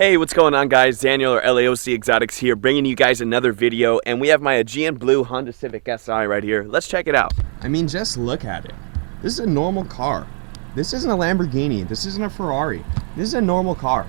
Hey, what's going on, guys? Daniel or LAOC Exotics here, bringing you guys another video, and we have my Aegean Blue Honda Civic Si right here. Let's check it out. I mean, just look at it. This is a normal car. This isn't a Lamborghini. This isn't a Ferrari. This is a normal car.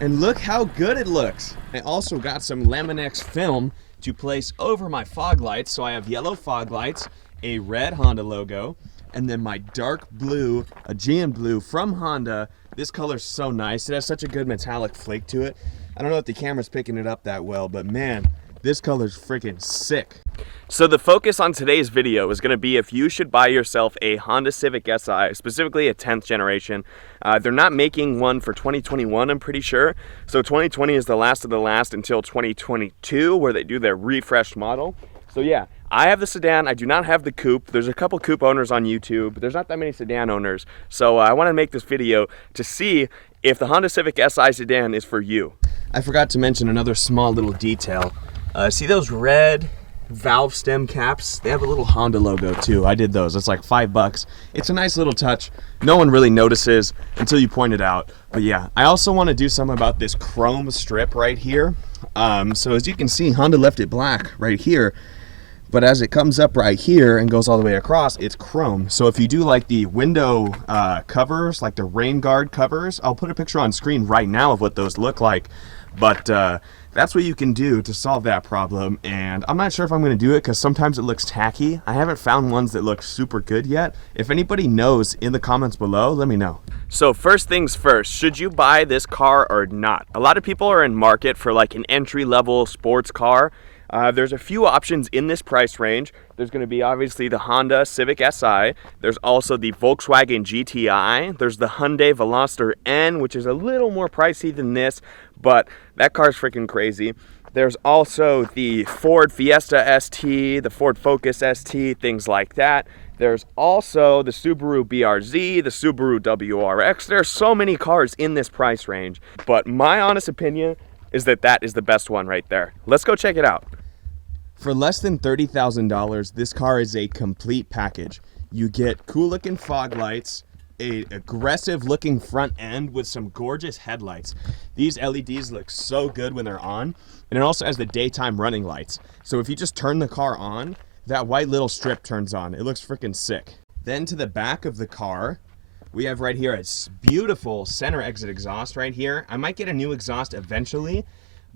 And look how good it looks. I also got some Laminex film to place over my fog lights. So I have yellow fog lights, a red Honda logo, and then my dark blue, Aegean Blue from Honda. This color's so nice. It has such a good metallic flake to it. I don't know if the camera's picking it up that well, but man, this color's freaking sick. So the focus on today's video is going to be if you should buy yourself a Honda Civic Si, specifically a 10th generation. They're not making one for 2021, I'm pretty sure. So 2020 is the last of the last until 2022, where they do their refreshed model. So yeah, I have the sedan. I do not have the coupe. There's a couple coupe owners on YouTube, but there's not that many sedan owners. So I want to make this video to see if the Honda Civic Si sedan is for you. I forgot to mention another small little detail. See those red valve stem caps? They have a little Honda logo too. I did those. It's like $5. It's a nice little touch. No one really notices until you point it out. But yeah, I also want to do something about this chrome strip right here. So as you can see, Honda left it black right here. But as it comes up right here and goes all the way across, it's chrome. So if you do like the window covers, like the rain guard covers, I'll put a picture on screen right now of what those look like. But that's what you can do to solve that problem. And I'm not sure if I'm going to do it because sometimes it looks tacky. I haven't found ones that look super good yet. If anybody knows, in the comments below, let me know. So first things first, should you buy this car or not? A lot of people are in market for like an entry-level sports car. There's a few options in this price range. There's going to be obviously the Honda Civic Si. There's also the Volkswagen GTI. There's the Hyundai Veloster N, which is a little more pricey than this, but that car's freaking crazy. There's also the Ford Fiesta ST, the Ford Focus ST, things like that. There's also the Subaru BRZ, the Subaru WRX. There's so many cars in this price range, but my honest opinion is that that is the best one right there. Let's go check it out. For less than $30,000, this car is a complete package. You get cool looking fog lights, a aggressive looking front end with some gorgeous headlights. These LEDs look so good when they're on, and it also has the daytime running lights. So if you just turn the car on, that white little strip turns on. It looks freaking sick. Then to the back of the car, we have right here a beautiful center exit exhaust right here. I might get a new exhaust eventually,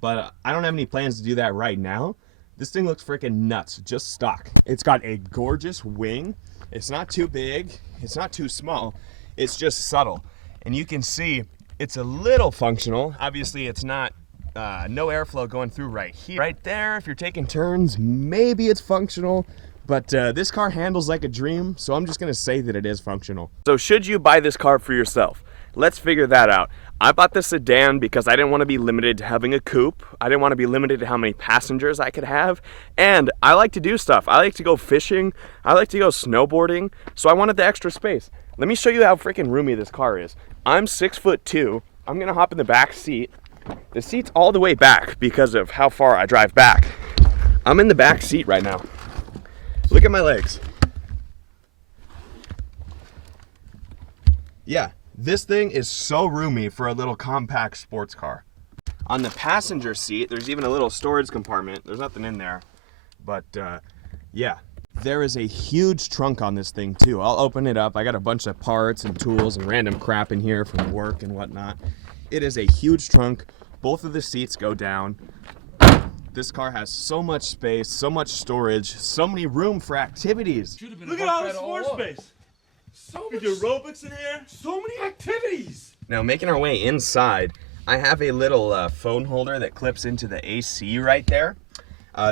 but I don't have any plans to do that right now. This thing looks freaking nuts, just stock. It's got a gorgeous wing. It's not too big, it's not too small, it's just subtle. And you can see it's a little functional. Obviously it's not, no airflow going through right here. Right there, if you're taking turns, maybe it's functional. But this car handles like a dream, so I'm just gonna say that it is functional. So should you buy this car for yourself? Let's figure that out. I bought the sedan because I didn't want to be limited to having a coupe. I didn't want to be limited to how many passengers I could have. And I like to do stuff. I like to go fishing. I like to go snowboarding. So I wanted the extra space. Let me show you how freaking roomy this car is. I'm 6'2". I'm gonna hop in the back seat. The seat's all the way back because of how far I drive back. I'm in the back seat right now. Look at my legs. Yeah, this thing is so roomy for a little compact sports car. On the passenger seat, there's even a little storage compartment. There's nothing in there, but yeah. There is a huge trunk on this thing too. I'll open it up. I got a bunch of parts and tools and random crap in here from work and whatnot. It is a huge trunk. Both of the seats go down. This car has so much space, so much storage, so many room for activities. Look at all this floor space. So much aerobics in here. So many activities. Now making our way inside, I have a little phone holder that clips into the AC right there.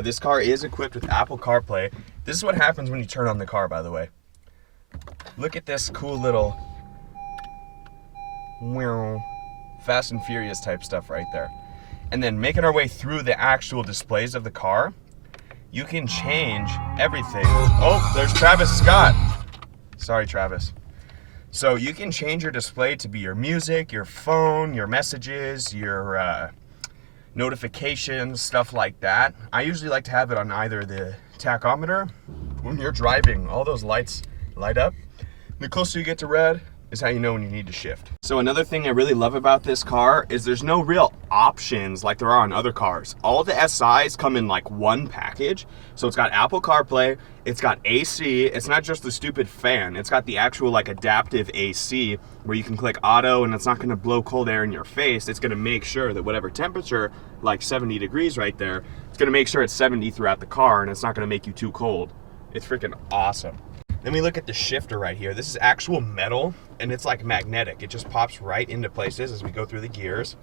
This car is equipped with Apple CarPlay. This is what happens when you turn on the car, by the way. Look at this cool little Fast and Furious type stuff right there. And then making our way through the actual displays of the car, you can change everything. Oh, there's Travis Scott. Sorry, Travis. So you can change your display to be your music, your phone, your messages, your notifications, stuff like that. I usually like to have it on either the tachometer. When you're driving, all those lights light up. The closer you get to red, is how you know when you need to shift. So another thing I really love about this car is there's no real options like there are on other cars. All the SIs come in like one package. So it's got Apple CarPlay, it's got AC, it's not just the stupid fan, it's got the actual like adaptive AC where you can click auto and it's not gonna blow cold air in your face. It's gonna make sure that whatever temperature, like 70 degrees right there, it's gonna make sure it's 70 throughout the car and it's not gonna make you too cold. It's freaking awesome. Then we look at the shifter right here. This is actual metal and it's like magnetic. It just pops right into places as we go through the gears.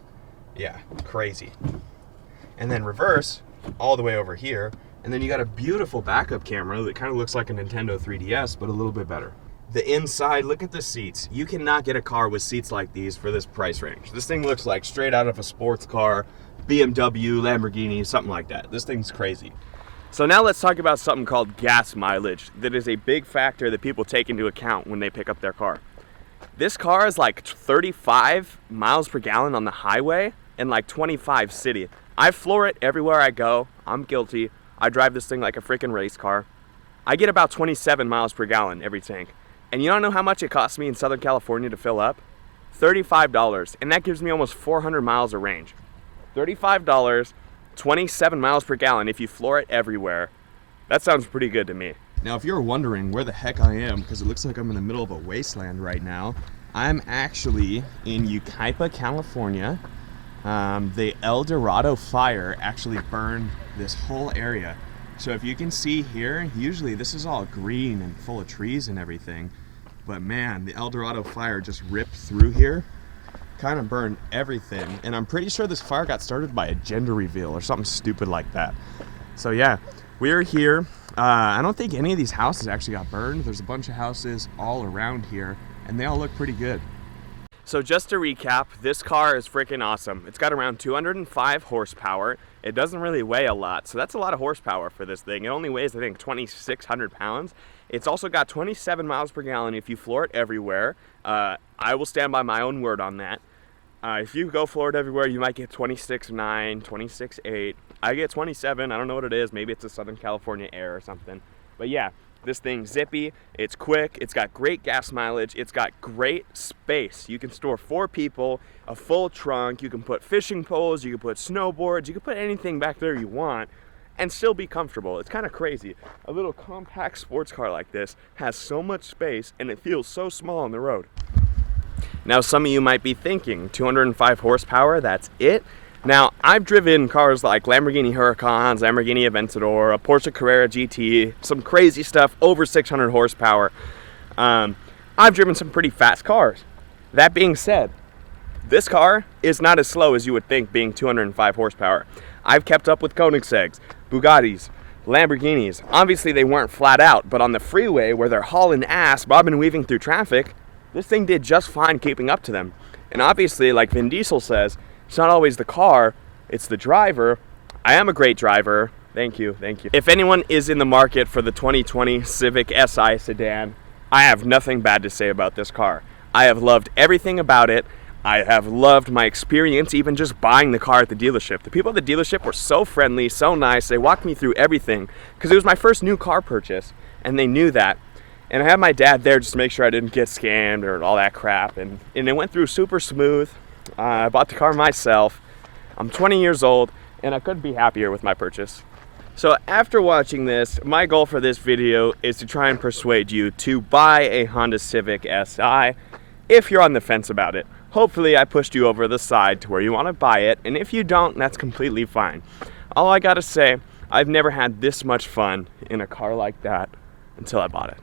Yeah, crazy. And then reverse all the way over here. And then you got a beautiful backup camera that kind of looks like a Nintendo 3DS, but a little bit better. The inside, look at the seats. You cannot get a car with seats like these for this price range. This thing looks like straight out of a sports car, BMW, Lamborghini, something like that. This thing's crazy. So now let's talk about something called gas mileage. That is a big factor that people take into account when they pick up their car. This car is like 35 miles per gallon on the highway and like 25 city. I floor it everywhere I go. I'm guilty. I drive this thing like a freaking race car. I get about 27 miles per gallon every tank. And you don't know how much it costs me in Southern California to fill up? $35. And that gives me almost 400 miles of range. $35, 27 miles per gallon if you floor it everywhere. That sounds pretty good to me. Now, if you're wondering where the heck I am, because it looks like I'm in the middle of a wasteland right now, I'm actually in Yucaipa, California. The El Dorado fire actually burned this whole area. So if you can see here, usually this is all green and full of trees and everything. But man, the El Dorado fire just ripped through here, kind of burned everything. And I'm pretty sure this fire got started by a gender reveal or something stupid like that. So yeah, we're here. I don't think any of these houses actually got burned. There's a bunch of houses all around here and they all look pretty good. So just to recap, this car is freaking awesome. It's got around 205 horsepower. It doesn't really weigh a lot, so that's a lot of horsepower for this thing. It only weighs, I think, 2,600 pounds. It's also got 27 miles per gallon if you floor it everywhere. I will stand by my own word on that. If you go floor it everywhere, you might get 26.9, 26.8. I get 27. I don't know what it is. Maybe it's a Southern California air or something. But yeah, this thing's zippy, it's quick, it's got great gas mileage, it's got great space. You can store 4 people, a full trunk, you can put fishing poles, you can put snowboards, you can put anything back there you want and still be comfortable. It's kind of crazy. A little compact sports car like this has so much space and it feels so small on the road. Now some of you might be thinking, 205 horsepower, that's it? Now, I've driven cars like Lamborghini Huracans, Lamborghini Aventador, a Porsche Carrera GT, some crazy stuff, over 600 horsepower. I've driven some pretty fast cars. That being said, this car is not as slow as you would think being 205 horsepower. I've kept up with Koenigsegg's, Bugattis, Lamborghinis. Obviously they weren't flat out, but on the freeway where they're hauling ass, bobbing and weaving through traffic, this thing did just fine keeping up to them. And obviously, like Vin Diesel says, it's not always the car, it's the driver. I am a great driver. Thank you, thank you. If anyone is in the market for the 2020 Civic Si sedan, I have nothing bad to say about this car. I have loved everything about it. I have loved my experience even just buying the car at the dealership. The people at the dealership were so friendly, so nice. They walked me through everything because it was my first new car purchase and they knew that. And I had my dad there just to make sure I didn't get scammed or all that crap. And it went through super smooth. I bought the car myself. I'm 20 years old and I couldn't be happier with my purchase. So after watching this, my goal for this video is to try and persuade you to buy a Honda Civic Si if you're on the fence about it. Hopefully I pushed you over the side to where you want to buy it, and if you don't, that's completely fine. All I gotta say, I've never had this much fun in a car like that until I bought it.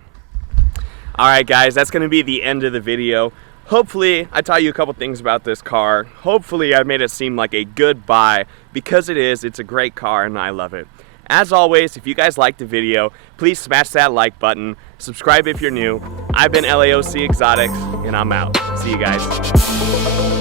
Alright guys, that's gonna be the end of the video. Hopefully I taught you a couple things about this car. Hopefully I made it seem like a good buy, because it is. It's a great car and I love it. As always, if you guys liked the video, please smash that like button, subscribe if you're new. I've been LAOC Exotics and I'm out. See you guys.